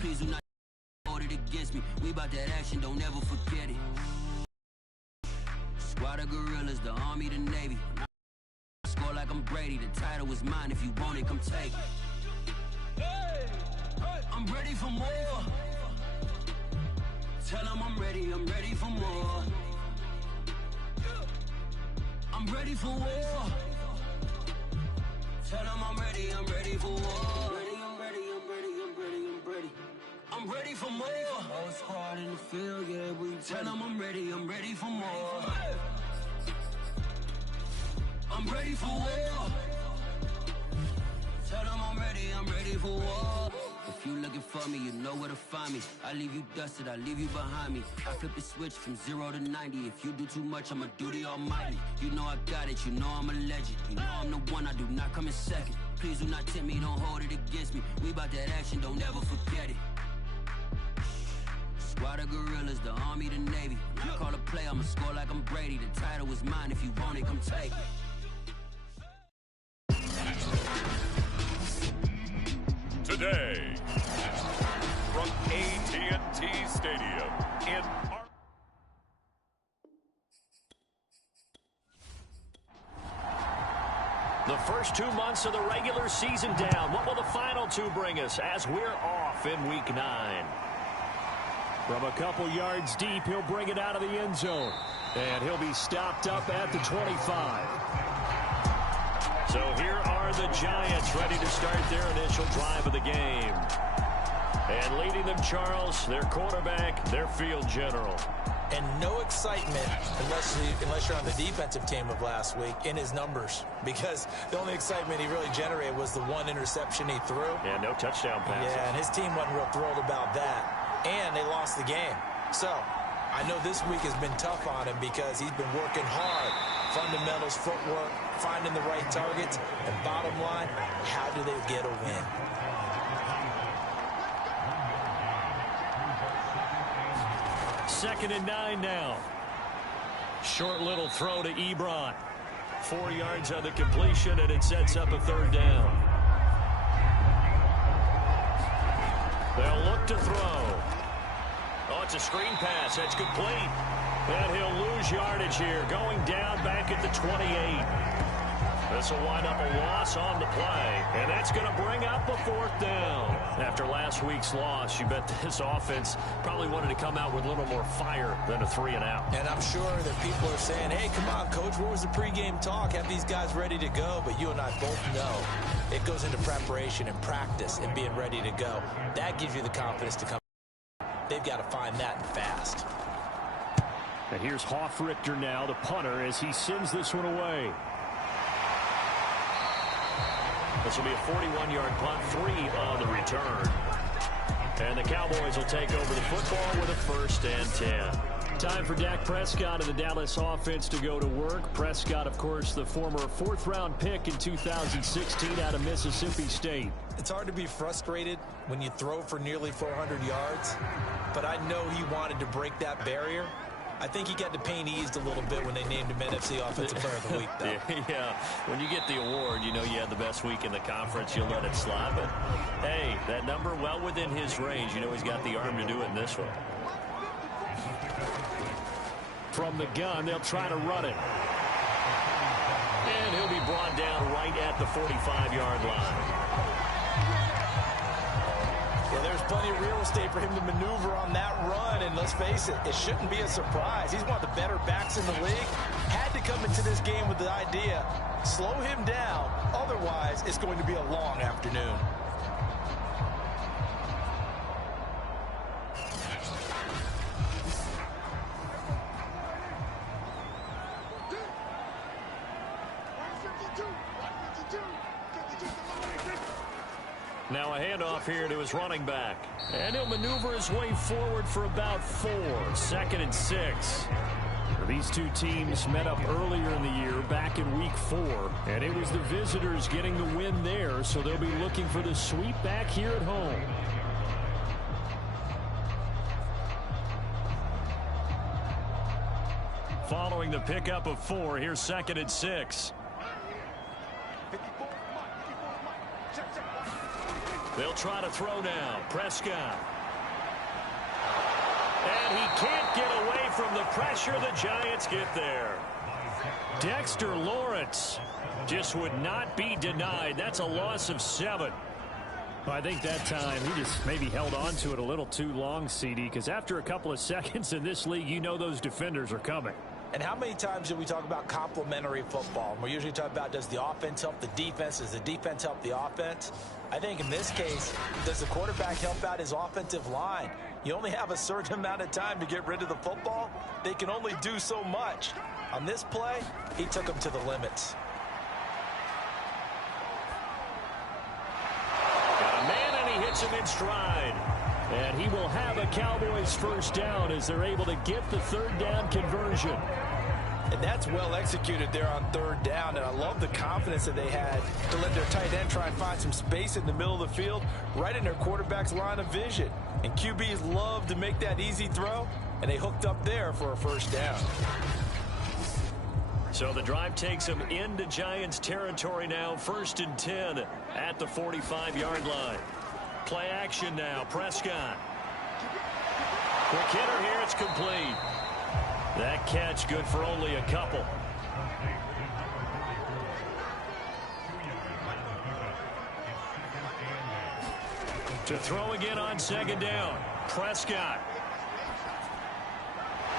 Please do not hold it against me. We about that action, don't ever forget it. Squad of gorillas, the army, the navy. I score like I'm Brady. The title is mine. If you want it, come take it. I'm ready for more. Tell them I'm ready for more. I'm ready for war. Tell them I'm ready for war. I'm ready. I'm ready for more. Whole squad in the field, yeah, we tell them I'm ready for more. I'm ready for war. Tell them I'm ready for war. If you looking for me, you know where to find me. I leave you dusted, I leave you behind me. I flip the switch from 0 to 90. If you do too much, I'ma do the almighty. You know I got it, you know I'm a legend. You know I'm the one, I do not come in second. Please do not tempt me, don't hold it against me. We about that action, don't ever forget it. Squad of gorillas, the army, the navy. When I call a play, I'ma score like I'm Brady. The title is mine, if you want it, come take it. Today, from AT&T Stadium in the first 2 months of the regular season down. What will the final two bring us as we're off in Week 9? From a couple yards deep, he'll bring it out of the end zone. And he'll be stopped up at the 25. So here are the Giants ready to start their initial drive of the game. And leading them, Charles, their quarterback, their field general. And no excitement unless you're on the defensive team of last week in his numbers. Because the only excitement he really generated was the one interception he threw. Yeah, no touchdown passes. Yeah, and his team wasn't real thrilled about that. And they lost the game. So I know this week has been tough on him because he's been working hard. Fundamentals, footwork, finding the right targets. And bottom line, how do they get a win? Second and 9 now. Short little throw to Ebron. 4 yards on the completion, and it sets up a third down. They'll look to throw. Oh, it's a screen pass. That's complete. And he'll lose yardage here, going down back at the 28. This will wind up a loss on the play, and that's going to bring up a fourth down. After last week's loss, you bet this offense probably wanted to come out with a little more fire than a 3-and-out. And I'm sure that people are saying, hey, come on, Coach, where was the pregame talk? Have these guys ready to go? But you and I both know it goes into preparation and practice and being ready to go. That gives you the confidence to come. They've got to find that fast. And here's Hoffrichter now, the punter, as he sends this one away. This will be a 41-yard punt, 3 on the return. And the Cowboys will take over the football with a 1st and 10. Time for Dak Prescott and the Dallas offense to go to work. Prescott, of course, the former 4th-round pick in 2016 out of Mississippi State. It's hard to be frustrated when you throw for nearly 400 yards, but I know he wanted to break that barrier. I think he got the pain eased a little bit when they named him NFC Offensive Player of the Week, though. Yeah, when you get the award, you know you had the best week in the conference. You'll let it slide. But, hey, that number well within his range. You know he's got the arm to do it in this one. From the gun, they'll try to run it. And he'll be brought down right at the 45-yard line. Well, there's plenty of real estate for him to maneuver on that run, and let's face it, it shouldn't be a surprise. He's one of the better backs in the league. Had to come into this game with the idea, slow him down, otherwise it's going to be a long afternoon. Now a handoff here to his running back. And he'll maneuver his way forward for about 4. 2nd and 6. These two teams met up earlier in the year, back in Week 4. And it was the visitors getting the win there, so they'll be looking for the sweep back here at home. Following the pickup of 4, here's 2nd and 6. They'll try to throw now. Prescott. And he can't get away from the pressure. The Giants get there. Dexter Lawrence just would not be denied. That's a loss of 7. Well, I think that time he just maybe held on to it a little too long, CD, because after a couple of seconds in this league, you know those defenders are coming. And how many times do we talk about complementary football? We're usually talking about, does the offense help the defense? Does the defense help the offense? I think in this case, does the quarterback help out his offensive line? You only have a certain amount of time to get rid of the football. They can only do so much. On this play, he took them to the limits. Got a man, and he hits him in stride. And he will have a Cowboys first down as they're able to get the third down conversion. And that's well executed there on third down. And I love the confidence that they had to let their tight end try and find some space in the middle of the field, right in their quarterback's line of vision. And QBs love to make that easy throw, and they hooked up there for a first down. So the drive takes them into Giants territory now, 1st and 10 at the 45-yard line. Play action now, Prescott. Quick hitter here, it's complete. That catch good for only a couple. To throw again on 2nd down, Prescott.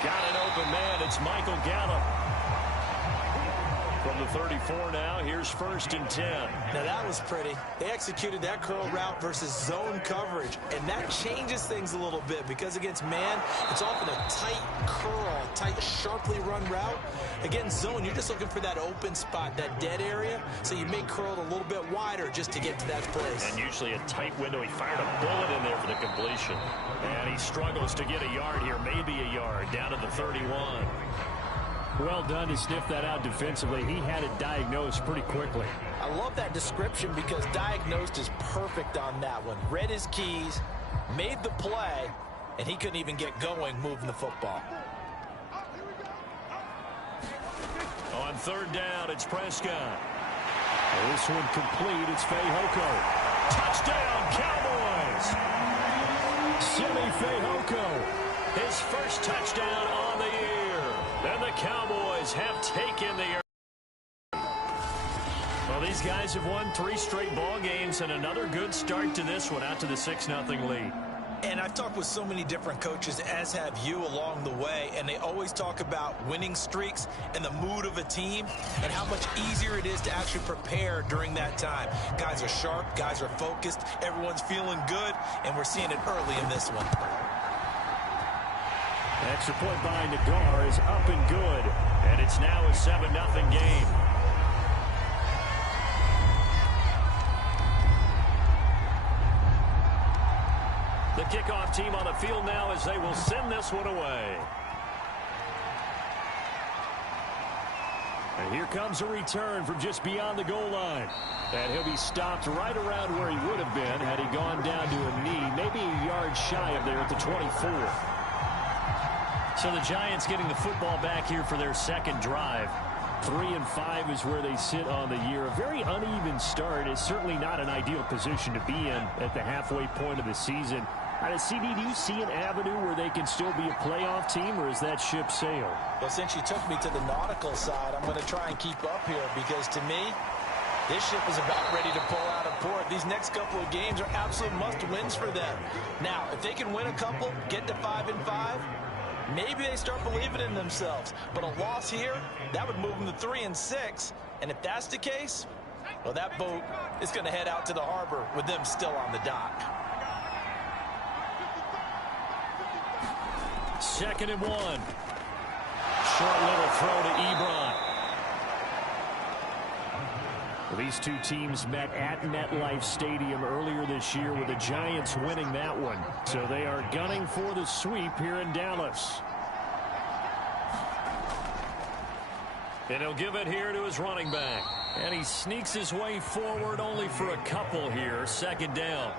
Got an open man, it's Michael Gallup. From the 34 now, here's 1st and 10. Now that was pretty. They executed that curl route versus zone coverage, and that changes things a little bit because against man, it's often a tight curl, tight, sharply run route. Against zone, you're just looking for that open spot, that dead area, so you may curl it a little bit wider just to get to that place. And usually a tight window. He fired a bullet in there for the completion. And he struggles to get a yard here, maybe a yard, down to the 31. Well done to sniff that out defensively. He had it diagnosed pretty quickly. I love that description because diagnosed is perfect on that one. Read his keys, made the play, and he couldn't even get going moving the football. On 3rd down, it's Prescott. This one complete. It's Fehoko. Touchdown, Cowboys! Simi Fehoko. His first touchdown on the year. And the Cowboys have taken the... Well, these guys have won 3 straight ball games and another good start to this one out to the 6-0 lead. And I've talked with so many different coaches, as have you, along the way, and they always talk about winning streaks and the mood of a team and how much easier it is to actually prepare during that time. Guys are sharp, guys are focused, everyone's feeling good, and we're seeing it early in this one. Extra point by Nagar is up and good, and it's now a 7-0 game. The kickoff team on the field now as they will send this one away. And here comes a return from just beyond the goal line. And he'll be stopped right around where he would have been had he gone down to a knee, maybe a yard shy of there at the 24. So the Giants getting the football back here for their second drive. 3-5 is where they sit on the year. A very uneven start is certainly not an ideal position to be in at the halfway point of the season. CD, do you see an avenue where they can still be a playoff team, or is that ship sailed? Well, since you took me to the nautical side, I'm going to try and keep up here because to me, this ship is about ready to pull out of port. These next couple of games are absolute must-wins for them. Now, if they can win a couple, get to 5-5, maybe they start believing in themselves. But a loss here, that would move them to 3-6. And if that's the case, well, that boat is going to head out to the harbor with them still on the dock. 2nd and 1. Short little throw to Ebron. Well, these two teams met at MetLife Stadium earlier this year with the Giants winning that one. So they are gunning for the sweep here in Dallas. And he'll give it here to his running back. And he sneaks his way forward only for a couple here. 2nd down.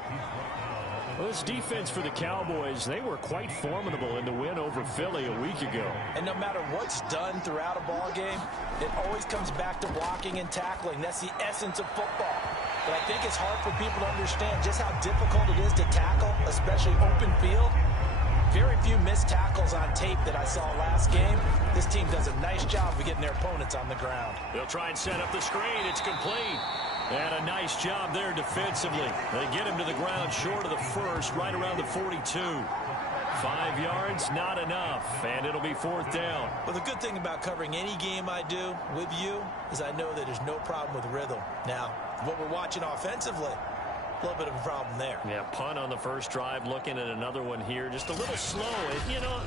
Well, this defense for the Cowboys, they were quite formidable in the win over Philly a week ago. And no matter what's done throughout a ball game, it always comes back to blocking and tackling. That's the essence of football. but I think it's hard for people to understand just how difficult it is to tackle, especially open field. Very few missed tackles on tape that I saw last game. This team does a nice job of getting their opponents on the ground. They'll try and set up the screen. It's complete. And a nice job there defensively. They get him to the ground short of the first, right around the 42. 5 yards, not enough, and it'll be 4th down. Well, the good thing about covering any game I do with you is I know that there's no problem with rhythm. Now, what we're watching offensively, a little bit of a problem there. Yeah, punt on the first drive, looking at another one here. Just a little slow. You know,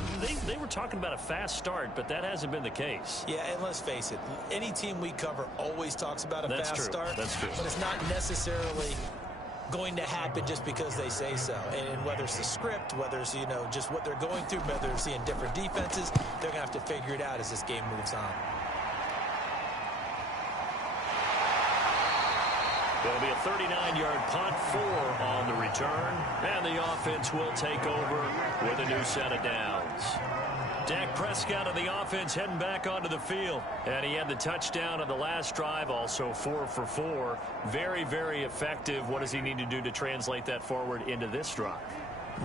they were talking about a fast start, but that hasn't been the case. Yeah, and let's face it, any team we cover always talks about a fast start. That's true. But it's not necessarily going to happen just because they say so. And whether it's the script, whether it's, you know, just what they're going through, whether they're seeing different defenses, they're going to have to figure it out as this game moves on. It'll be a 39-yard punt, 4 on the return, and the offense will take over with a new set of downs. Dak Prescott of the offense heading back onto the field, and he had the touchdown on the last drive, also 4 for 4. Very, very effective. What does he need to do to translate that forward into this drive?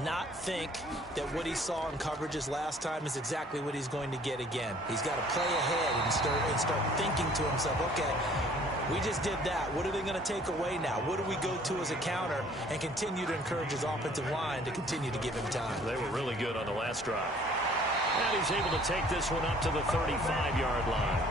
Not think that what he saw in coverages last time is exactly what he's going to get again. He's got to play ahead and start thinking to himself, okay, we just did that. What are they going to take away now? What do we go to as a counter? And continue to encourage his offensive line to continue to give him time. They were really good on the last drive. And he's able to take this one up to the 35-yard line.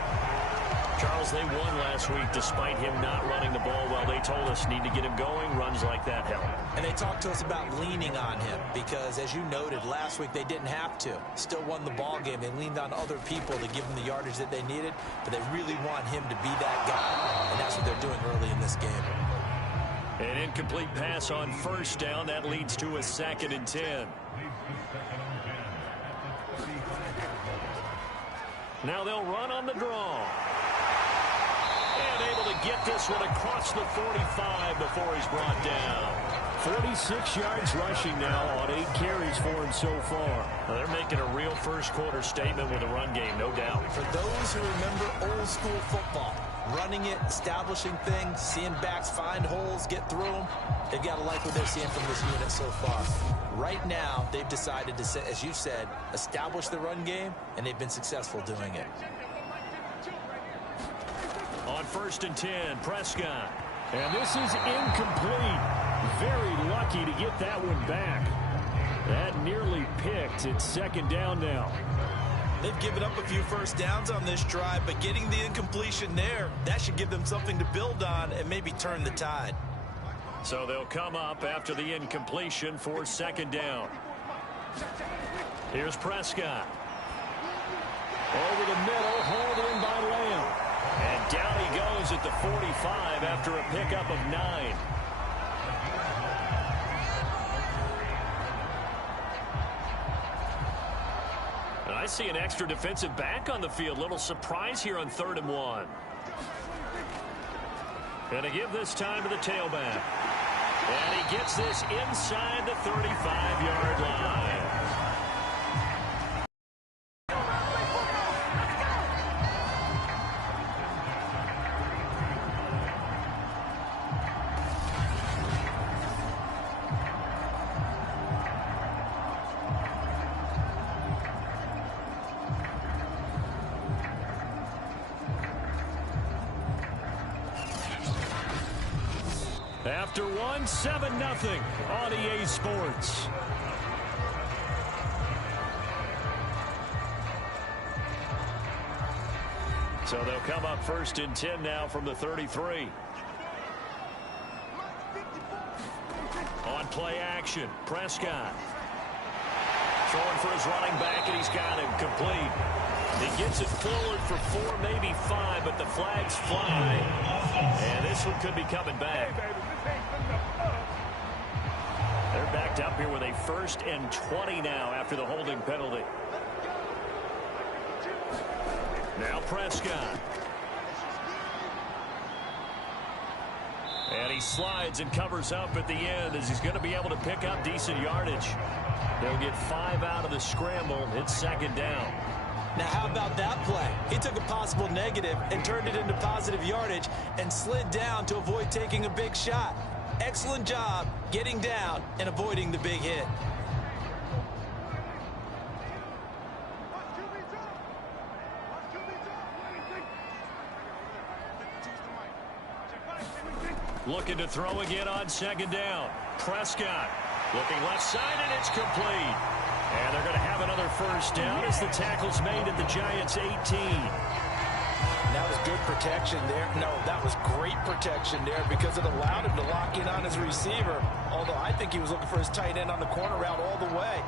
Charles, they won last week despite him not running the ball well. They told us need to get him going. Runs like that help. And they talked to us about leaning on him because, as you noted, last week they didn't have to. Still won the ball game. They leaned on other people to give them the yardage that they needed, but they really want him to be that guy, and that's what they're doing early in this game. An incomplete pass on first down. That leads to a 2nd and 10. Now they'll run on the draw. And able to get this one across the 45 before he's brought down. 46 yards rushing now on 8 carries for him so far. Well, they're making a real first-quarter statement with a run game, no doubt. For those who remember old-school football, running it, establishing things, seeing backs find holes, get through them, they've got to like what they're seeing from this unit so far. Right now, they've decided to, as you said, establish the run game, and they've been successful doing it. On 1st and 10, Prescott. And this is incomplete. Very lucky to get that one back. That nearly picked. It's 2nd down now. They've given up a few first downs on this drive, but getting the incompletion there, that should give them something to build on and maybe turn the tide. So they'll come up after the incompletion for 2nd down. Here's Prescott. Over the middle, hauled in by Lamb. And down he goes at the 45 after a pickup of 9. And I see an extra defensive back on the field. Little surprise here on 3rd and 1. Going to give this time to the tailback. And he gets this inside the 35-yard line. After one, 7-0 on EA Sports. So they'll come up 1st and 10 now from the 33. On play action, Prescott. Throwing for his running back, and he's got him complete. He gets it forward for 4, maybe 5, but the flags fly. And this one could be coming back. They're backed up here with a 1st and 20 now after the holding penalty. Now Prescott. And he slides and covers up at the end as he's going to be able to pick up decent yardage. They'll get 5 out of the scramble. It's 2nd down. Now, how about that play? He took a possible negative and turned it into positive yardage and slid down to avoid taking a big shot. Excellent job getting down and avoiding the big hit. Looking to throw again on second down. Prescott looking left side, and it's complete. And they're going to have another first down as the tackle's made at the Giants' 18. That was good protection there. No, that was great protection there because it allowed him to lock in on his receiver. Although I think he was looking for his tight end on the corner route all the way.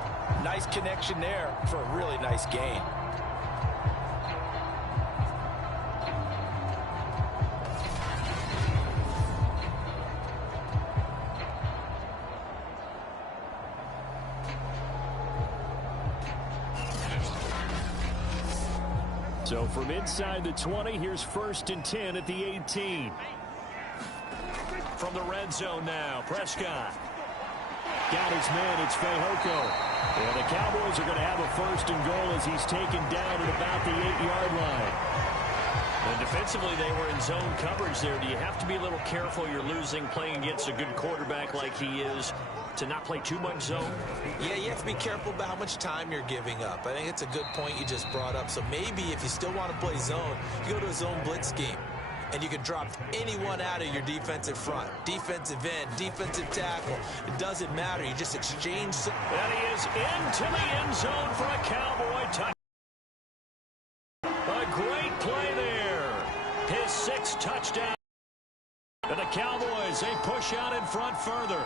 Nice connection there for a really nice gain. So from inside the 20, here's 1st and 10 at the 18. From the red zone now, Prescott. Got his man, it's Fehoko. And the Cowboys are going to have a 1st and goal as he's taken down at about the 8-yard line. And defensively, they were in zone coverage there. Do you have to be a little careful? You're losing, playing against a good quarterback like he is, to not play too much zone? Yeah, you have to be careful about how much time you're giving up. I think it's a good point you just brought up. So maybe if you still want to play zone, you go to a zone blitz scheme. And you can drop anyone out of your defensive front. Defensive end, defensive tackle. It doesn't matter. You just exchange. And he is into the end zone for a Cowboy touchdown. A great play there. His 6th touchdown. And the Cowboys, they push out in front further.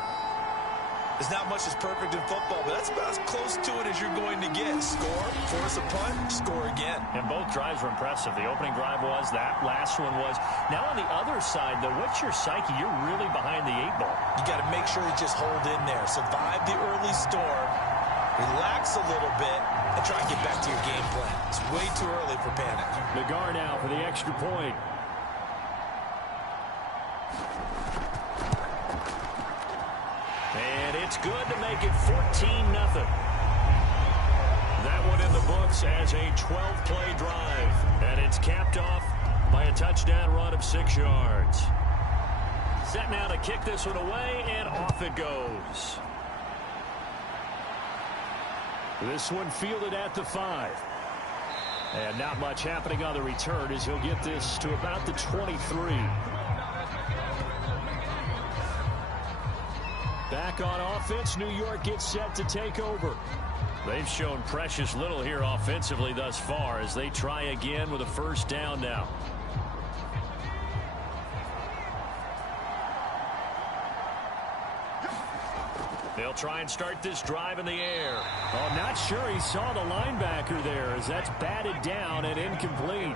There's not much that's perfect in football, but that's about as close to it as you're going to get. Score, force a punt, score again. And both drives were impressive. The opening drive was, that last one was. Now on the other side, though, what's your psyche? You're really behind the 8-ball. You got to make sure you just hold in there. Survive the early storm, relax a little bit, and try and get back to your game plan. It's way too early for panic. Nagar now for the extra point. And it's good to make it 14-0. That one in the books as a 12-play drive. And it's capped off by a touchdown run of 6 yards. Set now to kick this one away, and off it goes. This one fielded at the 5. And not much happening on the return as he'll get this to about the 23. Back on offense, New York gets set to take over. They've shown precious little here offensively thus far as they try again with a 1st down now. They'll try and start this drive in the air. Oh, not sure he saw the linebacker there as that's batted down and incomplete.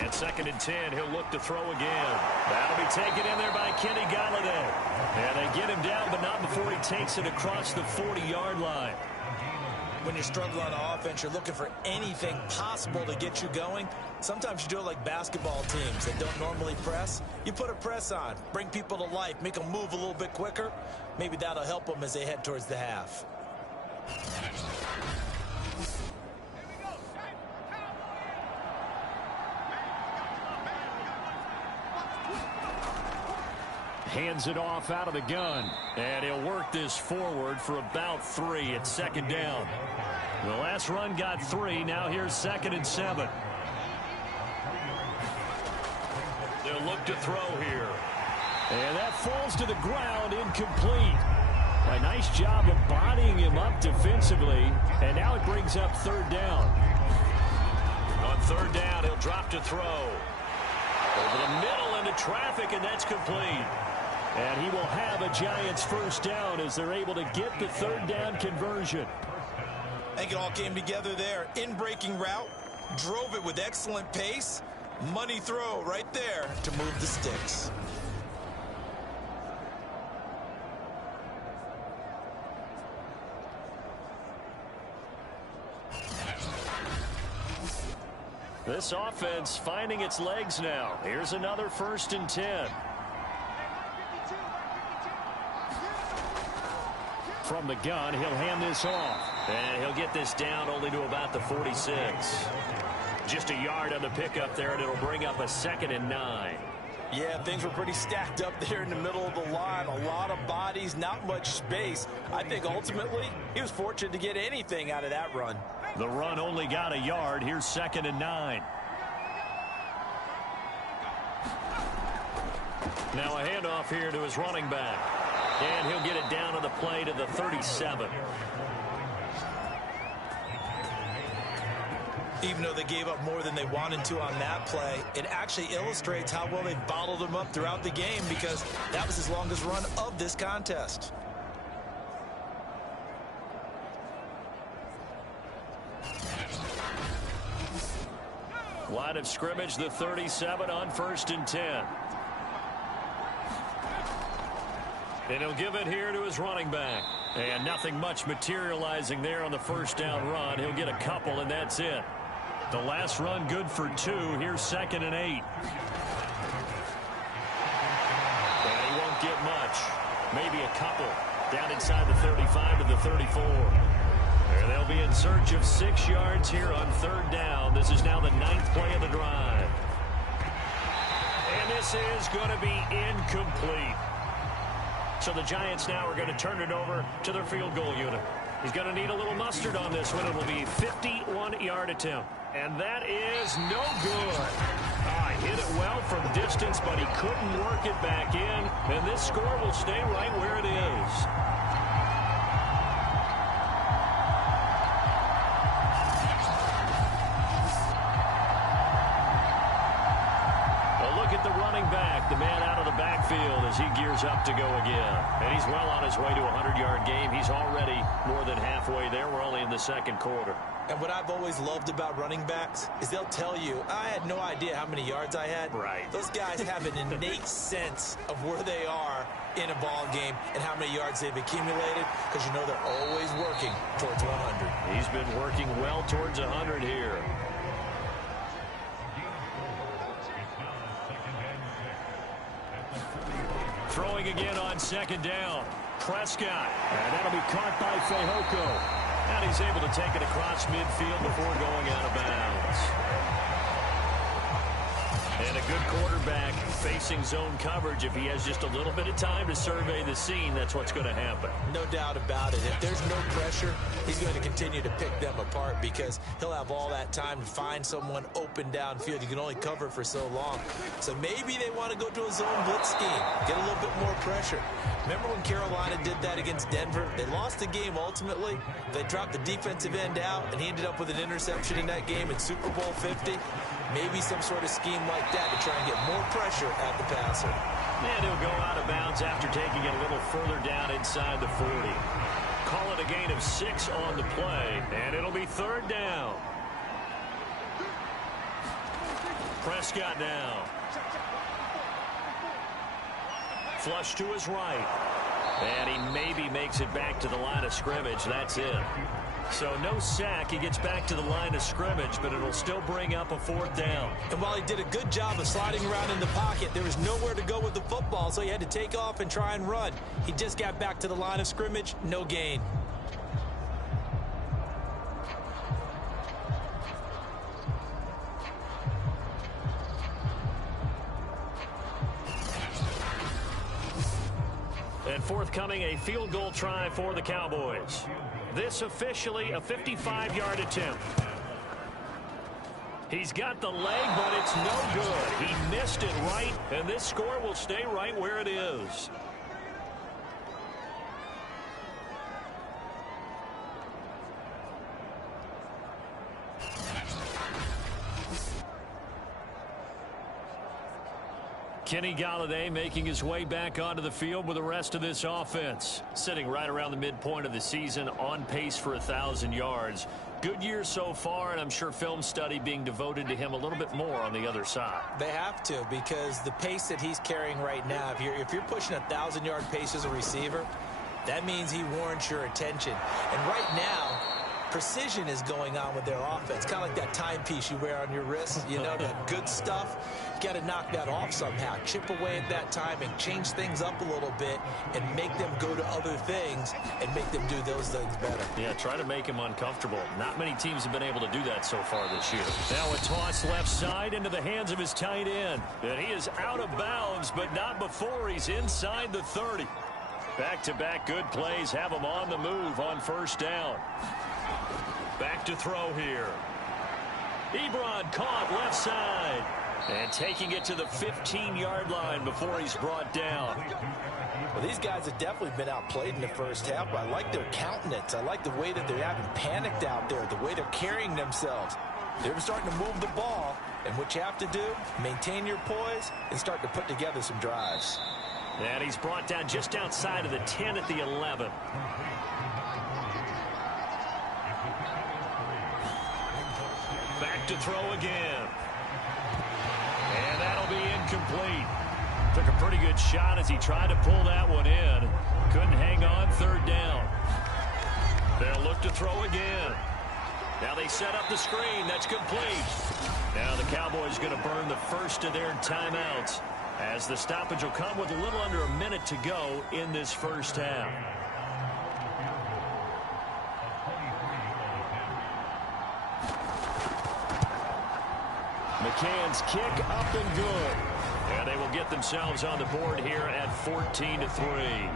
And 2nd and 10, he'll look to throw again. That'll be taken in there by Kenny Galladay. And they get him down, but not before he takes it across the 40-yard line. When you're struggling on offense, you're looking for anything possible to get you going. Sometimes you do it like basketball teams that don't normally press. You put a press on, bring people to life, make them move a little bit quicker. Maybe that'll help them as they head towards the half. Hands it off out of the gun. And he'll work this forward for about 3. It's 2nd down. The last run got 3. Now here's 2nd and 7. They'll look to throw here. And that falls to the ground, incomplete. A nice job of bodying him up defensively. And now it brings up 3rd down. On 3rd down, he'll drop to throw. Over the middle into traffic, and that's complete. And he will have a Giants 1st down as they're able to get the 3rd down conversion. I think it all came together there. In-breaking route, drove it with excellent pace. Money throw right there to move the sticks. This offense finding its legs now. Here's another 1st and 10. from the gun. He'll hand this off. And he'll get this down only to about the 46. Just a yard on the pickup there, and it'll bring up a 2nd and 9. Yeah, things were pretty stacked up there in the middle of the line. A lot of bodies, not much space. I think ultimately he was fortunate to get anything out of that run. The run only got a yard. Here's 2nd and 9. Now a handoff here to his running back. And he'll get it down on the play to the 37. Even though they gave up more than they wanted to on that play, it actually illustrates how well they bottled them up throughout the game, because that was his longest run of this contest. Line of scrimmage, the 37 on 1st and 10. And he'll give it here to his running back. And nothing much materializing there on the 1st down run. He'll get a couple, and that's it. The last run good for 2. Here's 2nd and 8. And he won't get much. Maybe a couple. Down inside the 35 to the 34. And they'll be in search of 6 yards here on 3rd down. This is now the 9th play of the drive. And this is going to be incomplete. So the Giants now are going to turn it over to their field goal unit. He's going to need a little mustard on this one. It will be a 51-yard attempt. And that is no good. Hit it well from distance, but he couldn't work it back in. And this score will stay right where it is. The running back, the man out of the backfield as he gears up to go again. And he's well on his way to a 100-yard game. He's already more than halfway there. We're only in the 2nd quarter. And what I've always loved about running backs is they'll tell you, I had no idea how many yards I had. Right. Those guys have an innate sense of where they are in a ball game and how many yards they've accumulated, because you know they're always working towards 100. He's been working well towards 100 here. Throwing again on 2nd down. Prescott. And that'll be caught by Fehoko. And he's able to take it across midfield before going out of bounds. And a good quarterback facing zone coverage. If he has just a little bit of time to survey the scene, that's what's going to happen. No doubt about it. If there's no pressure, he's going to continue to pick them apart, because he'll have all that time to find someone open downfield. You can only cover for so long. So maybe they want to go to a zone blitz scheme, get a little bit more pressure. Remember when Carolina did that against Denver? They lost the game ultimately. They dropped the defensive end out, and he ended up with an interception in that game in Super Bowl 50. Maybe some sort of scheme like that to try and get more pressure at the passer. And he'll go out of bounds after taking it a little further down inside the 40. Call it a gain of 6 on the play, and it'll be 3rd down. Prescott now. Flush to his right. And he maybe makes it back to the line of scrimmage. That's it. So no sack. He gets back to the line of scrimmage, but it'll still bring up a 4th down. And while he did a good job of sliding around in the pocket, there was nowhere to go with the football, so he had to take off and try and run. He just got back to the line of scrimmage. No gain. And forthcoming, a field goal try for the Cowboys. This officially a 55-yard attempt. He's got the leg, but it's no good. He missed it right, and this score will stay right where it is. Kenny Golladay making his way back onto the field with the rest of this offense. Sitting right around the midpoint of the season, on pace for 1,000 yards. Good year so far, and I'm sure film study being devoted to him a little bit more on the other side. They have to, because the pace that he's carrying right now, if you're pushing a 1,000-yard pace as a receiver, that means he warrants your attention. And right now, precision is going on with their offense. Kind of like that timepiece you wear on your wrist, you know, that good stuff. You got to knock that off somehow. Chip away at that timing, change things up a little bit, and make them go to other things and make them do those things better. Yeah, try to make him uncomfortable. Not many teams have been able to do that so far this year. Now a toss left side into the hands of his tight end. And he is out of bounds, but not before he's inside the 30. Back-to-back good plays have him on the move on first down. Back to throw here. Ebron caught left side. And taking it to the 15-yard line before he's brought down. Well, these guys have definitely been outplayed in the first half, but I like their countenance. I like the way that they haven't panicked out there, the way they're carrying themselves. They're starting to move the ball, and what you have to do, maintain your poise and start to put together some drives. And he's brought down just outside of the 10 at the 11. Back to throw again. And that'll be incomplete. Took a pretty good shot as he tried to pull that one in. Couldn't hang on, third down. They'll look to throw again. Now they set up the screen. That's complete. Now the Cowboys going to burn the first of their timeouts, as the stoppage will come with a little under a minute to go in this first half. McCann's kick up and good. And they will get themselves on the board here at 14-3.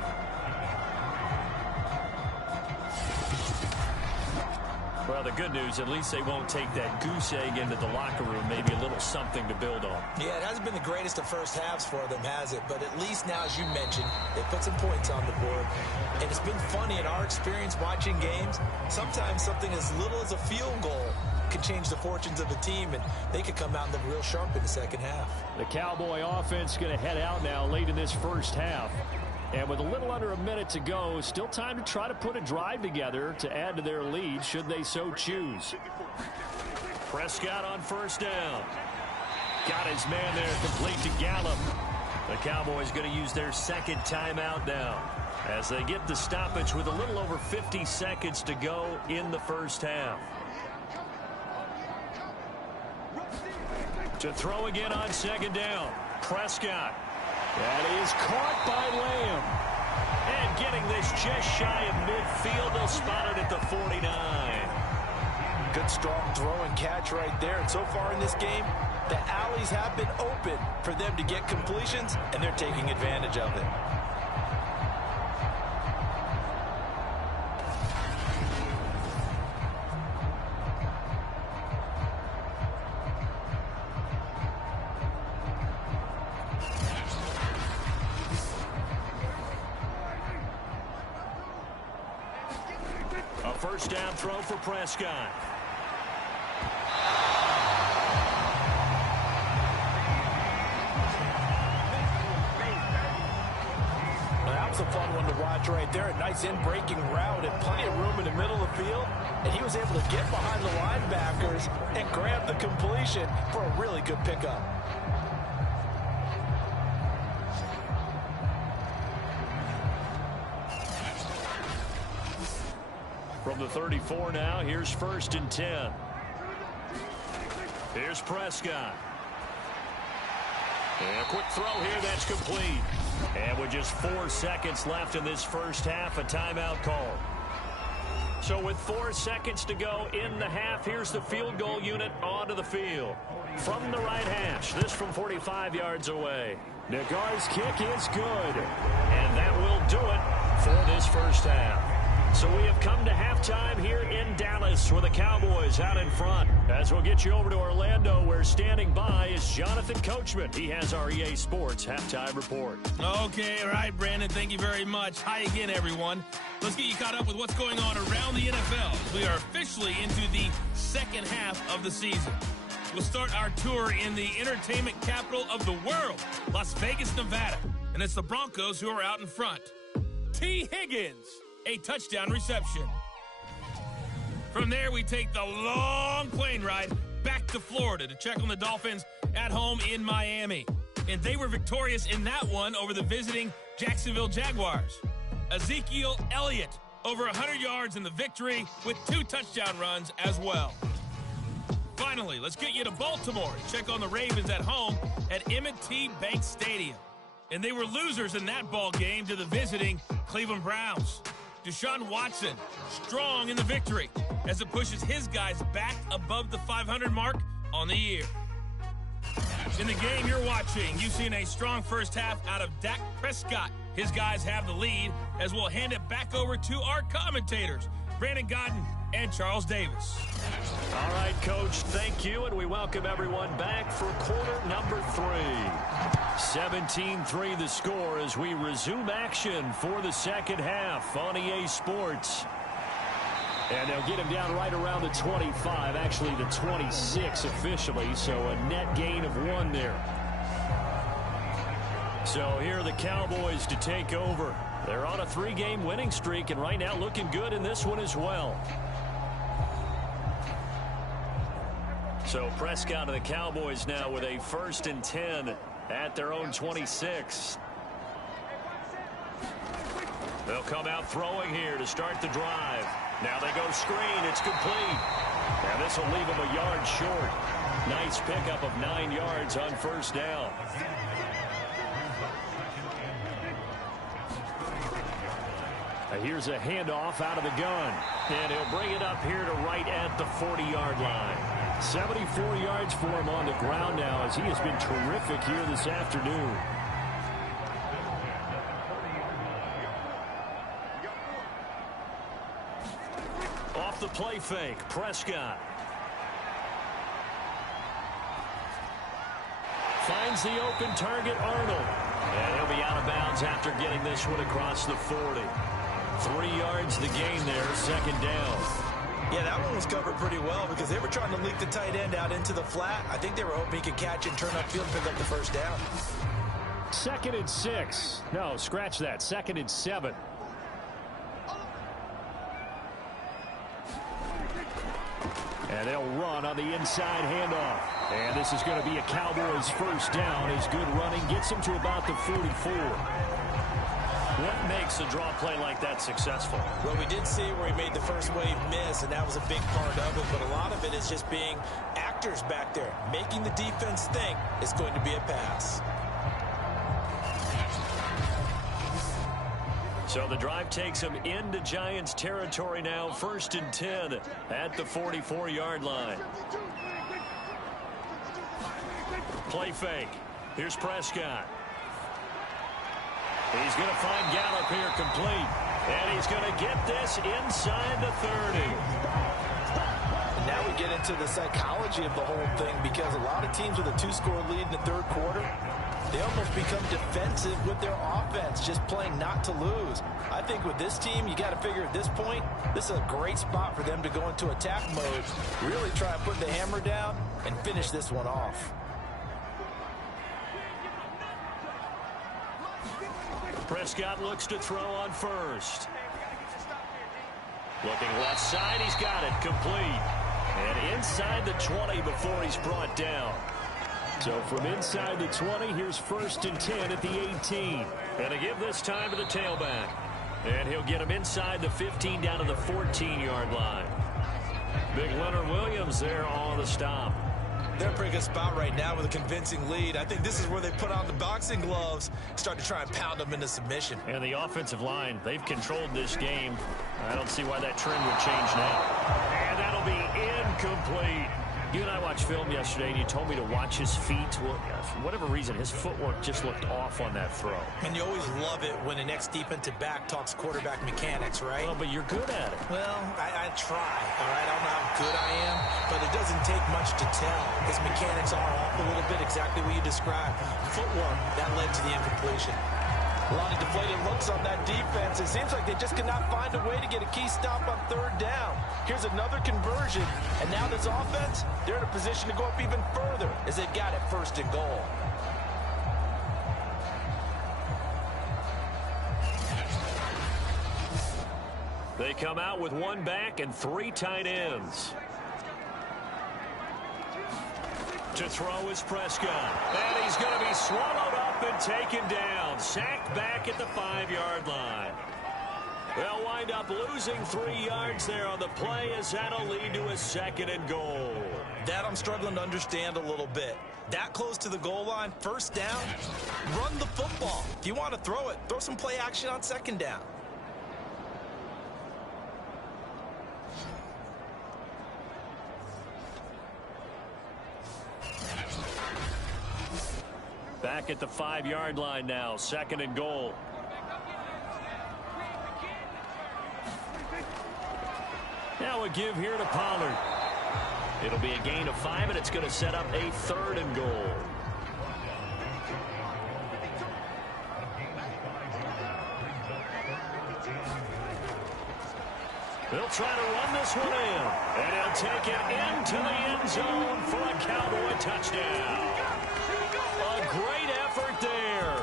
Well, the good news, at least they won't take that goose egg into the locker room. Maybe a little something to build on. Yeah, it hasn't been the greatest of first halves for them, has it? But at least now, as you mentioned, they put some points on the board. And it's been funny in our experience watching games. Sometimes something as little as a field goal can change the fortunes of the team, and they could come out and look real sharp in the second half. The Cowboy offense going to head out now late in this first half. And with a little under a minute to go, still time to try to put a drive together to add to their lead should they so choose. Prescott on first down. Got his man there, complete to Gallup. The Cowboys going to use their second timeout now as they get the stoppage with a little over 50 seconds to go in the first half. To throw again on second down. Prescott. That is caught by Lamb. And getting this just shy of midfield. They'll spot it at the 49. Good strong throw and catch right there. And so far in this game, the alleys have been open for them to get completions, and they're taking advantage of it. First down throw for Prescott. Well, that was a fun one to watch right there. A nice in-breaking route and plenty of room in the middle of the field. And he was able to get behind the linebackers and grab the completion for a really good pickup. From the 34 now, here's first and 10. Here's Prescott. And a quick throw here, that's complete. And with just 4 seconds left in this first half, a timeout call. So with 4 seconds to go in the half, here's the field goal unit onto the field. From the right hash, this from 45 yards away. Nagar's kick is good. And that will do it for this first half. So we have come to halftime here in Dallas with the Cowboys out in front. As we'll get you over to Orlando, where standing by is Jonathan Coachman. He has our EA Sports halftime report. Okay, all right, Brandon, thank you very much. Hi again, everyone. Let's get you caught up with what's going on around the NFL. We are officially into the second half of the season. We'll start our tour in the entertainment capital of the world, Las Vegas, Nevada. And it's the Broncos who are out in front. T. Higgins. A touchdown reception. From there, we take the long plane ride back to Florida to check on the Dolphins at home in Miami. And they were victorious in that one over the visiting Jacksonville Jaguars. Ezekiel Elliott over 100 yards in the victory with 2 touchdown runs as well. Finally, let's get you to Baltimore and check on the Ravens at home at M&T Bank Stadium. And they were losers in that ball game to the visiting Cleveland Browns. Deshaun Watson, strong in the victory as it pushes his guys back above the 500 mark on the year. In the game you're watching, you've seen a strong first half out of Dak Prescott. His guys have the lead as we'll hand it back over to our commentators, Brandon Godden and Charles Davis. All right, Coach, thank you, and we welcome everyone back for quarter number 3. 17-3 the score as we resume action for the second half on EA Sports. And they'll get him down right around the 25, actually the 26 officially, so a net gain of 1 there. So here are the Cowboys to take over. They're on a 3-game winning streak, and right now looking good in this one as well. So Prescott and the Cowboys now with a 1st and 10 at their own 26. They'll come out throwing here to start the drive. Now they go screen. It's complete. And this will leave them a yard short. Nice pickup of 9 yards on 1st down. Here's a handoff out of the gun. And he'll bring it up here to right at the 40-yard line. 74 yards for him on the ground now as he has been terrific here this afternoon. Off the play fake, Prescott. Finds the open target, Arnold. And he'll be out of bounds after getting this one across the 40. 3 yards the gain there, 2nd down. Yeah, that one was covered pretty well because they were trying to leak the tight end out into the flat. I think they were hoping he could catch and turn upfield and pick up the 1st down. 2nd and 6. No, scratch that. 2nd and 7. And they'll run on the inside handoff. And this is going to be a Cowboys 1st down as good running gets him to about the 44. What makes a draw play like that successful? Well, we did see where he made the first wave miss, and that was a big part of it. But a lot of it is just being actors back there, making the defense think it's going to be a pass. So the drive takes him into Giants territory now. 1st and 10 at the 44-yard line. Play fake. Here's Prescott. He's going to find Gallup here complete. And he's going to get this inside the 30. And now we get into the psychology of the whole thing because a lot of teams with a 2-score lead in the 3rd quarter, they almost become defensive with their offense, just playing not to lose. I think with this team, you got to figure at this point, this is a great spot for them to go into attack mode, really try and put the hammer down and finish this one off. Prescott looks to throw on 1st. Looking left side, he's got it complete. And inside the 20 before he's brought down. So from inside the 20, here's 1st and 10 at the 18. And to give this time to the tailback. And he'll get him inside the 15 down to the 14-yard line. Big Leonard Williams there on the stop. They're in a pretty good spot right now with a convincing lead. I think this is where they put on the boxing gloves, start to try and pound them into submission. And the offensive line, they've controlled this game. I don't see why that trend would change now. And that'll be incomplete. You and I watched film yesterday, and you told me to watch his feet. Well, for whatever reason, his footwork just looked off on that throw. And you always love it when the next defensive back talks quarterback mechanics, right? Well, but you're good at it. Well, I try, all right? I don't know how good I am, but it doesn't take much to tell. His mechanics are off a little bit, exactly what you described. Footwork, that led to the incompletion. A lot of deflated looks on that defense. It seems like they just cannot find a way to get a key stop on 3rd down. Here's another conversion, and now this offense, they're in a position to go up even further as they've got it 1st and goal. They come out with 1 back and 3 tight ends. To throw is Prescott. And he's going to be swallowed up and taken down. Sacked back at the 5-yard line. They'll wind up losing 3 yards there on the play as that'll lead to a 2nd and goal. That I'm struggling to understand a little bit. That close to the goal line, 1st down, run the football. If you want to throw it, throw some play action on 2nd down. Back at the 5-yard line now, 2nd and goal. Now a give here to Pollard. It'll be a gain of 5, and it's going to set up a 3rd and goal. They'll try to run this one in, and he'll take it into the end zone for a Cowboy touchdown. A great effort there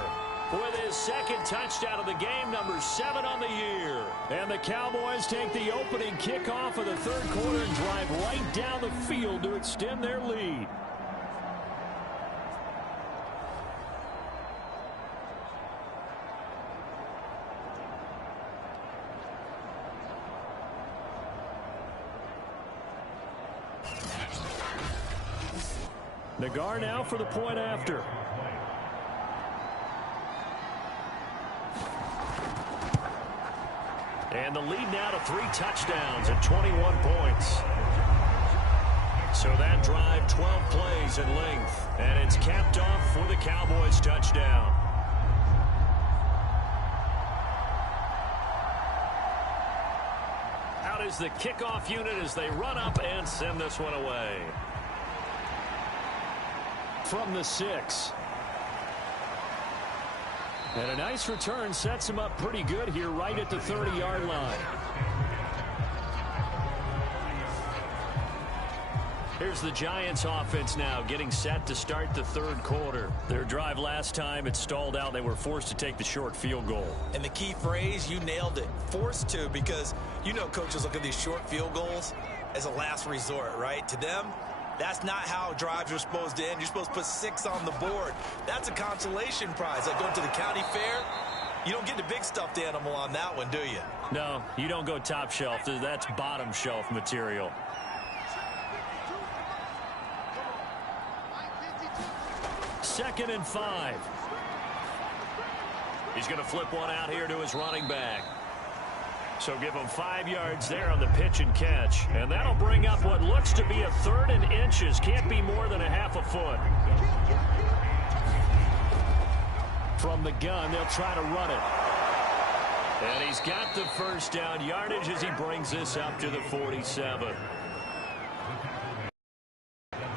with his 2nd touchdown of the game, number 7 on the year. And the Cowboys take the opening kickoff of the 3rd quarter and drive right down the field to extend their lead. Nagar now for the point after. And the lead now to 3 touchdowns and 21 points. So that drive, 12 plays in length. And it's capped off for the Cowboys touchdown. Out is the kickoff unit as they run up and send this one away. From the 6. And a nice return sets him up pretty good here right at the 30-yard line. Here's the Giants offense now getting set to start the 3rd quarter. Their drive last time, it stalled out. They were forced to take the short field goal. And the key phrase, you nailed it. Forced to, because you know coaches look at these short field goals as a last resort, right? To them, that's not how drives are supposed to end. You're supposed to put 6 on the board. That's a consolation prize. Like going to the county fair, you don't get the big stuffed animal on that one, do you? No, you don't go top shelf. That's bottom shelf material. Second and 5. He's going to flip one out here to his running back. So give him 5 yards there on the pitch and catch. And that'll bring up what looks to be a 3rd and inches. Can't be more than a half a foot. From the gun, they'll try to run it. And he's got the 1st down yardage as he brings this up to the 47.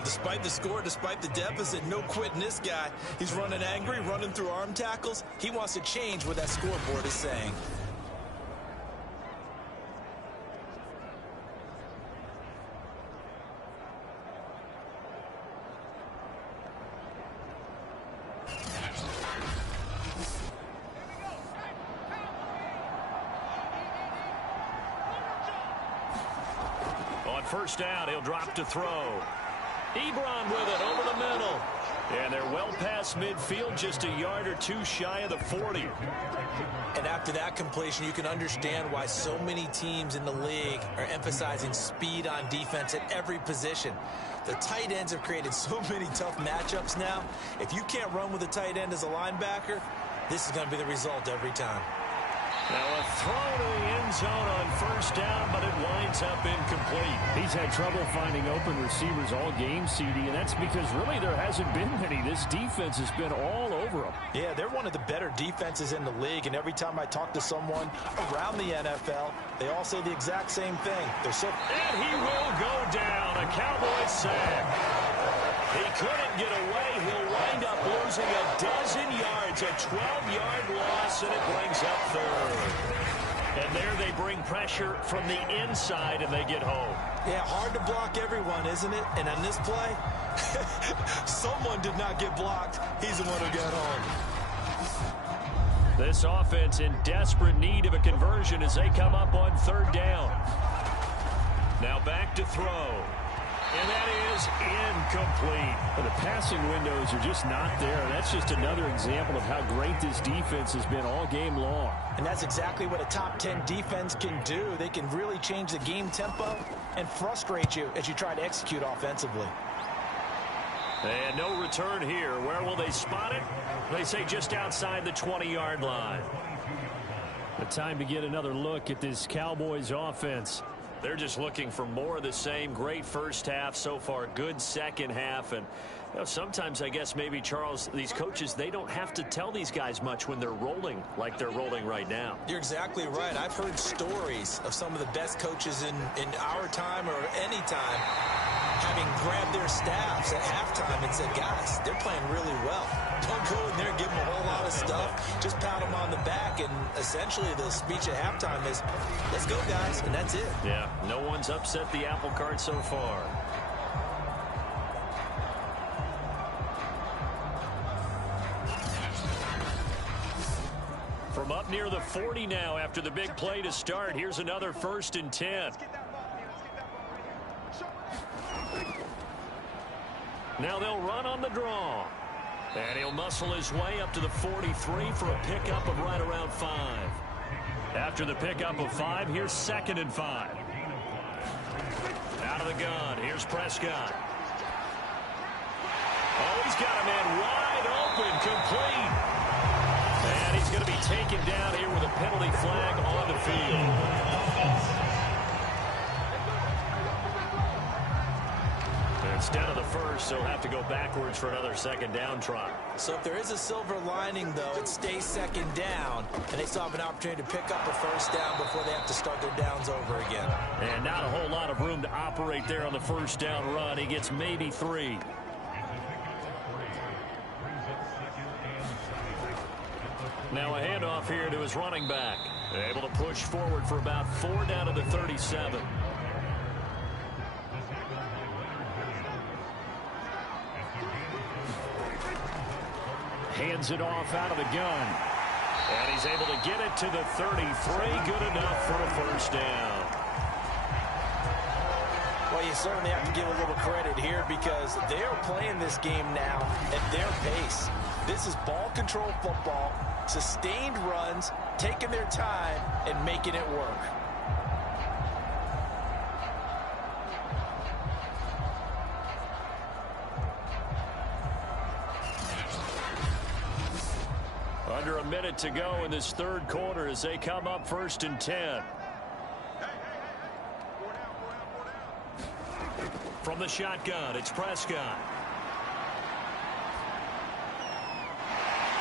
Despite the score, despite the deficit, no quitting this guy. He's running angry, running through arm tackles. He wants to change what that scoreboard is saying. On 1st down, he'll drop to throw. Ebron with it over the middle. And they're well past midfield, just a yard or 2 shy of the 40. And after that completion, you can understand why so many teams in the league are emphasizing speed on defense at every position. The tight ends have created so many tough matchups now. If you can't run with a tight end as a linebacker, this is going to be the result every time. Now a throw to the end zone on 1st down, but it winds up incomplete. He's had trouble finding open receivers all game, CD, and that's because really there hasn't been many. This defense has been all over them. Yeah, they're one of the better defenses in the league, and every time I talk to someone around the NFL, they all say the exact same thing. They're so... And he will go down. A Cowboys sack. He couldn't get away. He'll wind up losing a dozen yards, a 12-yard loss, and it brings up 3rd. And there they bring pressure from the inside, and they get home. Yeah, hard to block everyone, isn't it? And on this play, someone did not get blocked. He's the one who got home. This offense in desperate need of a conversion as they come up on 3rd down. Now back to throw. And that is incomplete. The passing windows are just not there. That's just another example of how great this defense has been all game long. And that's exactly what a top 10 defense can do. They can really change the game tempo and frustrate you as you try to execute offensively. And no return here. Where will they spot it? They say just outside the 20-yard line. The time to get another look at this Cowboys offense. They're just looking for more of the same. Great first half so far. Good second half. And you know, sometimes I guess maybe, Charles, these coaches, they don't have to tell these guys much when they're rolling like they're rolling right now. You're exactly right. I've heard stories of some of the best coaches in our time or any time having grabbed their staffs at halftime and said, guys, they're playing really well. Don't go in there and give them a whole lot of stuff. Just pat them on the back, and essentially the speech at halftime is, let's go, guys, and that's it. Yeah, no one's upset the apple cart so far. From up near the 40 now after the big play to start, here's another 1st and 10. Now they'll run on the draw. And he'll muscle his way up to the 43 for a pickup of right around 5. After the pickup of 5, here's 2nd and 5. Out of the gun, here's Prescott. Oh, he's got a man wide open, complete. And he's going to be taken down here with a penalty flag on the field. Instead of the first, he'll have to go backwards for another 2nd down try. So if there is a silver lining, though, it stays 2nd down, and they still have an opportunity to pick up a 1st down before they have to start their downs over again. And not a whole lot of room to operate there on the 1st down run. He gets maybe 3. Now a handoff here to his running back. Able to push forward for about 4 down to the 37. Hands it off out of the gun. And he's able to get it to the 33. Good enough for a 1st down. Well, you certainly have to give a little credit here because they are playing this game now at their pace. This is ball control football, sustained runs, taking their time, and making it work. Under a minute to go in this 3rd quarter as they come up 1st and 10. From the shotgun, it's Prescott.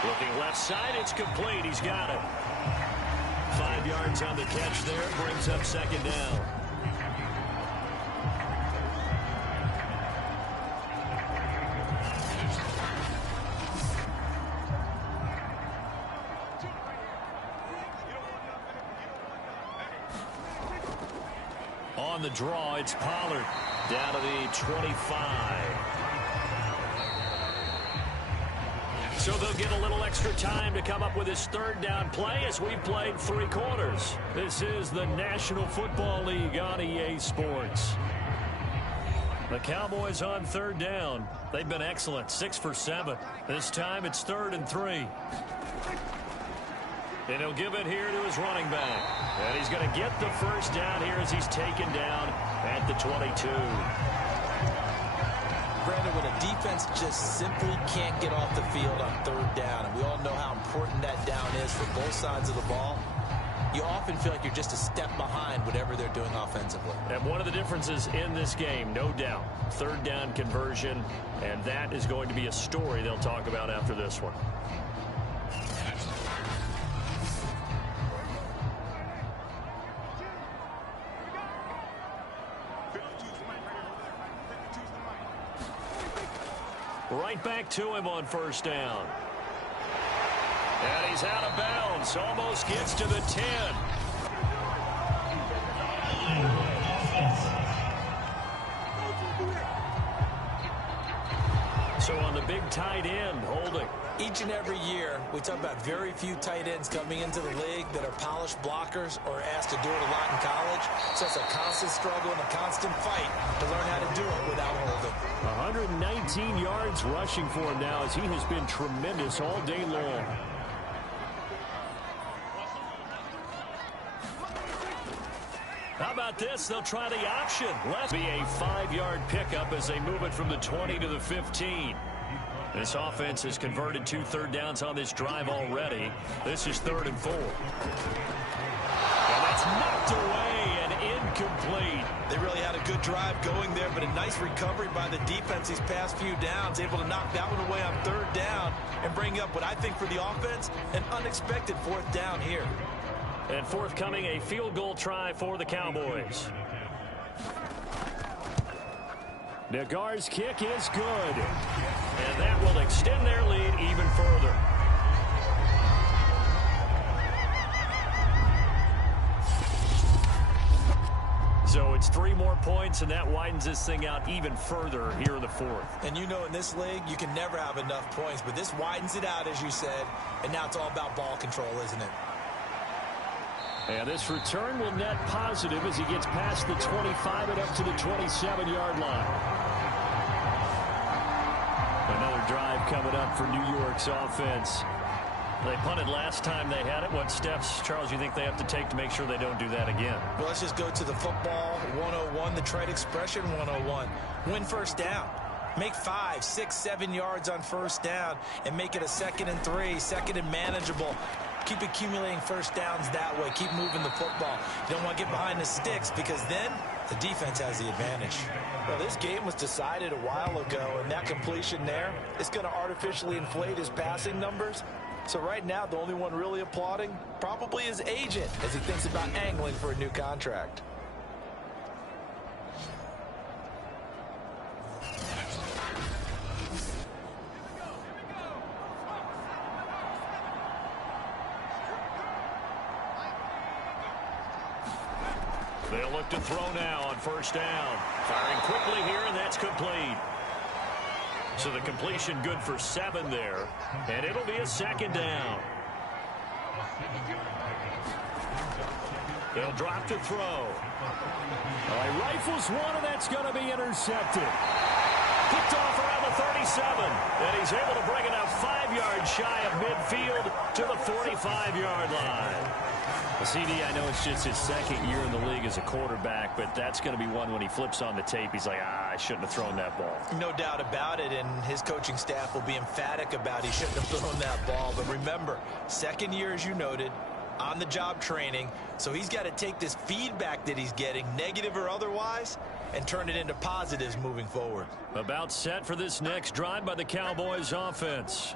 Looking left side, it's complete. He's got it. 5 yards on the catch there, brings up 2nd down. On the draw, it's Pollard down to the 25. So they'll get a little extra time to come up with his 3rd down play as we've played 3 quarters. This is the National Football League on EA Sports. The Cowboys on 3rd down. They've been excellent, 6 for 7. This time it's 3rd and 3. And he'll give it here to his running back. And he's going to get the 1st down here as he's taken down at the 22. Brandon, when a defense just simply can't get off the field on 3rd down, and we all know how important that down is for both sides of the ball, you often feel like you're just a step behind whatever they're doing offensively. And one of the differences in this game, no doubt, 3rd down conversion, and that is going to be a story they'll talk about after this one. Right back to him on 1st down. And he's out of bounds. Almost gets to the 10. So on the big tight end, holding. Each and every year, we talk about very few tight ends coming into the league that are polished blockers or asked to do it a lot in college. So it's a constant struggle and a constant fight to learn how to do it without holding. 119 yards rushing for him now as he has been tremendous all day long. How about this? They'll try the option. Let's be a 5-yard pickup as they move it from the 20 to the 15. This offense has converted 2 third downs on this drive already. This is 3rd and 4. And that's knocked away and incomplete. They really had a good drive going there, but a nice recovery by the defense these past few downs, able to knock that one away on 3rd down and bring up what I think for the offense, an unexpected 4th down here. And forthcoming, a field goal try for the Cowboys. Nagar's kick is good. And that will extend their lead even further. So it's 3 more points, and that widens this thing out even further here in the 4th. And you know in this league, you can never have enough points, but this widens it out, as you said, and now it's all about ball control, isn't it? And this return will net positive as he gets past the 25 and up to the 27-yard line. Another drive coming up for New York's offense. They punted last time they had it. What steps, Charles, you think they have to take to make sure they don't do that again? Well, let's just go to the football 101, the trade expression 101. Win first down. Make 5, 6, 7 yards on first down and make it a 2nd and 3, 2nd and manageable. Keep accumulating first downs that way. Keep moving the football. You don't want to get behind the sticks because then the defense has the advantage. Well, this game was decided a while ago, and that completion there is going to artificially inflate his passing numbers. So right now, the only one really applauding probably his agent as he thinks about angling for a new contract. They'll look to throw now on first down. Firing quickly here, and that's complete. So the completion good for 7 there, and it'll be a 2nd down. They'll drop to throw. He rifles one, and that's going to be intercepted. Picked off around the 37, and he's able to bring it up 5 yards shy of midfield to the 45-yard line. CD, I know it's just his 2nd year in the league as a quarterback, but that's going to be one when he flips on the tape. He's like, I shouldn't have thrown that ball. No doubt about it, and his coaching staff will be emphatic about he shouldn't have thrown that ball. But remember, 2nd year, as you noted, on-the-job training, so he's got to take this feedback that he's getting, negative or otherwise, and turn it into positives moving forward. About set for this next drive by the Cowboys offense.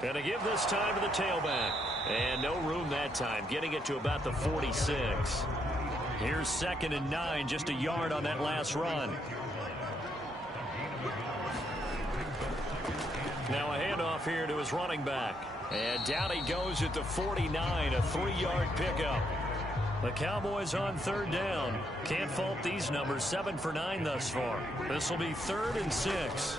Going to give this time to the tailback. And no room that time, getting it to about the 46. Here's 2nd and 9, just a yard on that last run. Now a handoff here to his running back. And down he goes at the 49, a 3-yard pickup. The Cowboys on 3rd down. Can't fault these numbers, 7 for 9 thus far. This will be 3rd and 6.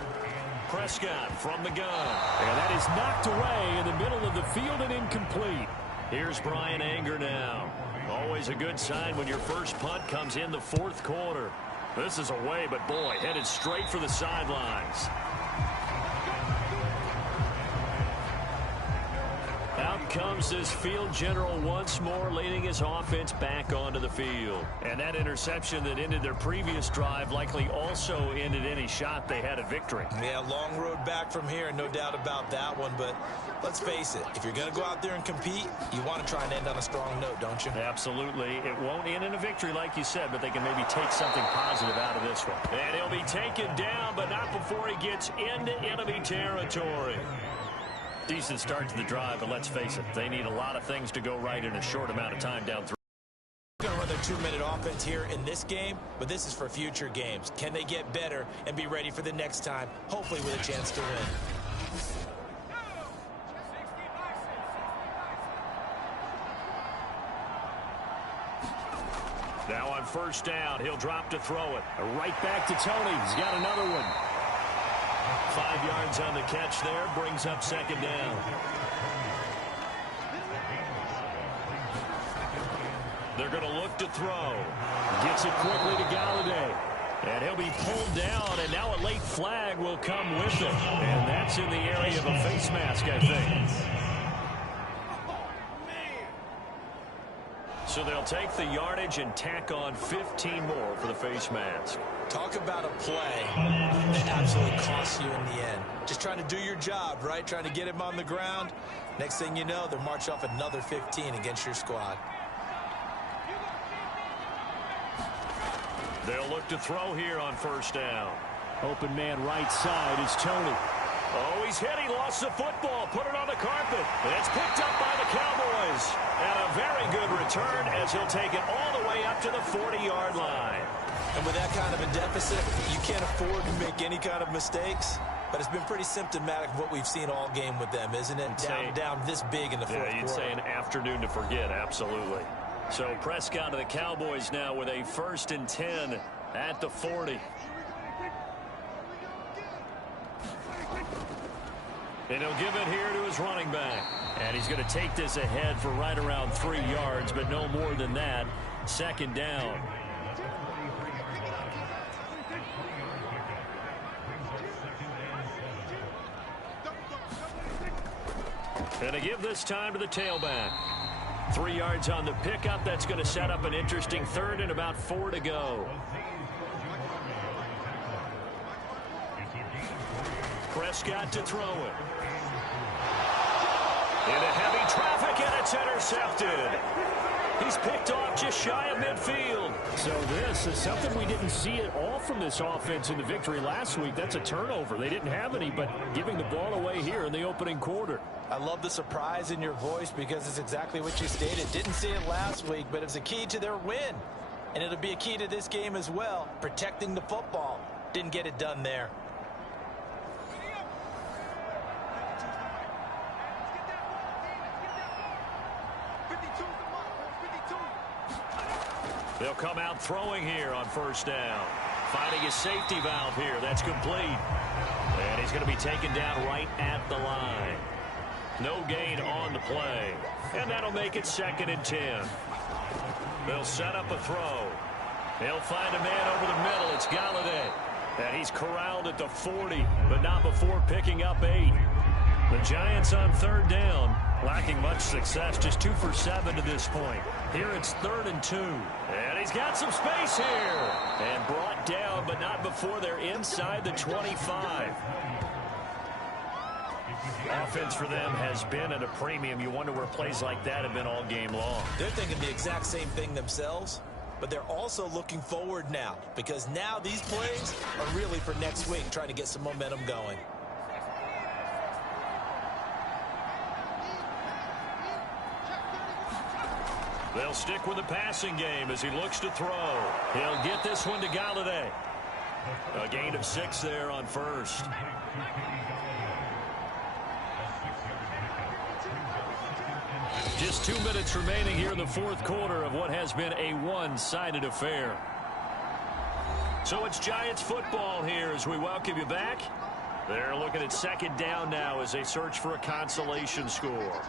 Prescott from the gun. And that is knocked away in the middle of the field and incomplete. Here's Brian Anger now. Always a good sign when your first punt comes in the 4th quarter. This is away, but boy, headed straight for the sidelines. Out comes this field general once more, leading his offense back onto the field. And that interception that ended their previous drive likely also ended any shot they had at victory. Yeah, long road back from here, no doubt about that one. But let's face it, if you're going to go out there and compete, you want to try and end on a strong note, don't you? Absolutely. It won't end in a victory like you said, but they can maybe take something positive out of this one. And he'll be taken down, but not before he gets into enemy territory. Decent start to the drive, but let's face it, they need a lot of things to go right in a short amount of time down through. They're going to run their 2-minute offense here in this game, but this is for future games. Can they get better and be ready for the next time, hopefully with a chance to win? Now on first down, he'll drop to throw it. Right back to Tony. He's got another one. 5 yards on the catch there, brings up second down. They're going to look to throw. Gets it quickly to Galladay. And he'll be pulled down, and now a late flag will come with it. And that's in the area of a face mask, I think. So they'll take the yardage and tack on 15 more for the face mask. Talk about a play that absolutely costs you in the end. Just trying to do your job, right? Trying to get him on the ground. Next thing you know, they'll march off another 15 against your squad. They'll look to throw here on first down. Open man right side is Tony. Oh, he's hit. He lost the football. Put it on the carpet. It's picked up by the Cowboys. And a very good return as he'll take it all the way up to the 40-yard line. And with that kind of a deficit, you can't afford to make any kind of mistakes. But it's been pretty symptomatic of what we've seen all game with them, isn't it? Down this big in the fourth quarter. Yeah, you'd say an afternoon to forget, absolutely. So Prescott to the Cowboys now with a 1st and 10 at the 40. And he'll give it here to his running back. And he's going to take this ahead for right around 3 yards, but no more than that. Second down. And to give this time to the tailback. 3 yards on the pickup. That's going to set up an interesting 3rd and about 4 to go. Prescott to throw it. Into heavy traffic, and it's intercepted. He's picked off just shy of midfield. So this is something we didn't see at all from this offense in the victory last week. That's a turnover. They didn't have any, but giving the ball away here in the opening quarter. I love the surprise in your voice because it's exactly what you stated. Didn't see it last week, but it's a key to their win. And it'll be a key to this game as well, protecting the football. Didn't get it done there. They'll come out throwing here on first down. Finding his safety valve here. That's complete. And he's going to be taken down right at the line. No gain on the play. And that'll make it 2nd and 10. They'll set up a throw. They'll find a man over the middle. It's Galladay. And he's corralled at the 40, but not before picking up 8. The Giants on 3rd down, lacking much success, just 2 for 7 to this point. Here it's 3rd and 2. And he's got some space here. And brought down, but not before they're inside the 25. Offense for them has been at a premium. You wonder where plays like that have been all game long. They're thinking the exact same thing themselves, but they're also looking forward now because now these plays are really for next week, trying to get some momentum going. They'll stick with the passing game as he looks to throw. He'll get this one to Galladay. A gain of 6 there on first. Just 2 minutes remaining here in the 4th quarter of what has been a one-sided affair. So it's Giants football here as we welcome you back. They're looking at 2nd down now as they search for a consolation score.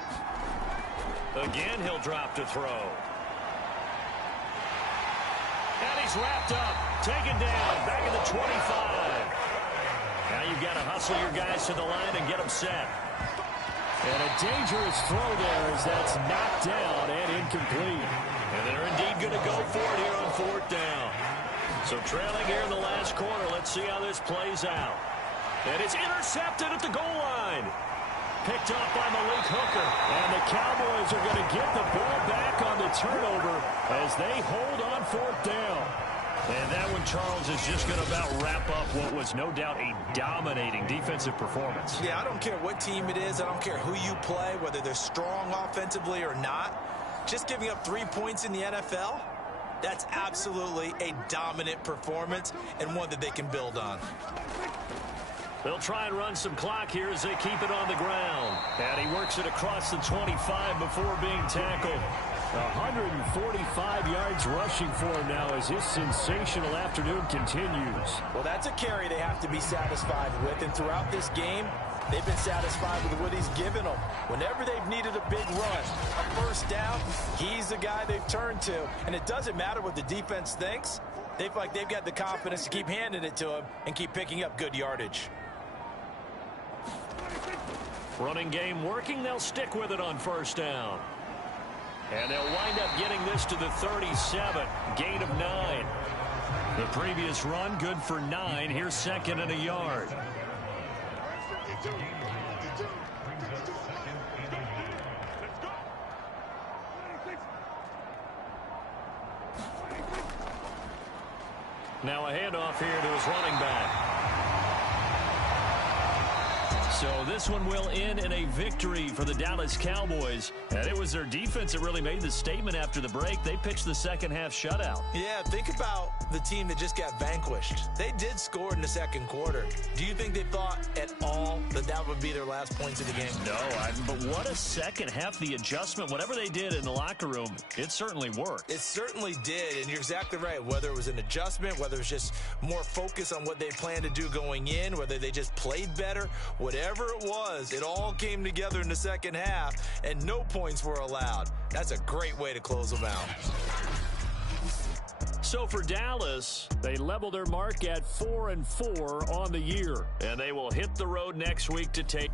Again, he'll drop to throw. And he's wrapped up, taken down, back at the 25. Now you've got to hustle your guys to the line and get them set. And a dangerous throw there as that's knocked down and incomplete. And they're indeed going to go for it here on 4th down. So trailing here in the last quarter, let's see how this plays out. And it's intercepted at the goal line. Picked up by Malik Hooker. And the Cowboys are going to get the ball back on the turnover as they hold on 4th down. And that one, Charles, is just going to about wrap up what was no doubt a dominating defensive performance. Yeah, I don't care what team it is. I don't care who you play, whether they're strong offensively or not. Just giving up 3 points in the NFL, that's absolutely a dominant performance and one that they can build on. They'll try and run some clock here as they keep it on the ground. And he works it across the 25 before being tackled. 145 yards rushing for him now as his sensational afternoon continues. Well, that's a carry they have to be satisfied with, and throughout this game, they've been satisfied with what he's given them. Whenever they've needed a big run, a first down, he's the guy they've turned to. And it doesn't matter what the defense thinks. They feel like they've got the confidence to keep handing it to him and keep picking up good yardage. Running game working. They'll stick with it on first down. And they'll wind up getting this to the 37. Gain of 9. The previous run good for 9. Here's second and a yard. Now a handoff here to his running back. So this one will end in a victory for the Dallas Cowboys. And it was their defense that really made the statement after the break. They pitched the second half shutout. Yeah, think about the team that just got vanquished. They did score in the second quarter. Do you think they thought at all that that would be their last points of the game? No, but what a second half. The adjustment, whatever they did in the locker room, it certainly worked. It certainly did, and you're exactly right. Whether it was an adjustment, whether it was just more focus on what they planned to do going in, whether they just played better, whatever it was, it all came together in the second half, and no points were allowed. That's a great way to close them out. So for Dallas, they level their mark at 4-4 on the year, and they will hit the road next week to take